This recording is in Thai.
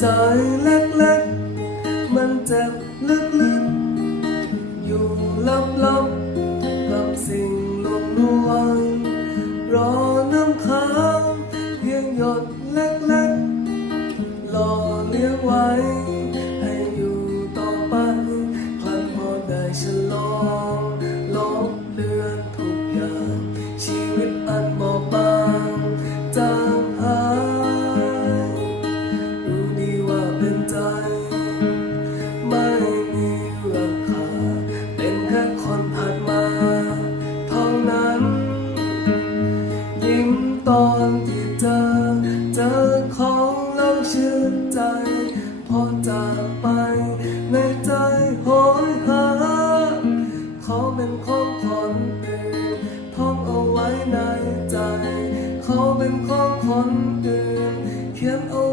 ใจเล็กๆ มันเจ็บลึกๆ อยู่ลับๆกับสิ่งลวงลวงรอน้ำค้างเพียงหยดเล็กๆ รอเลี้ยงไว้ ตอนที่เจอเจอของเราชื่นใจ พอจากไปในใจโหยหาเขาเป็นของคนอื่นท่องเอาไว้ในใจเขาเป็นของคนอื่นเขียนเอา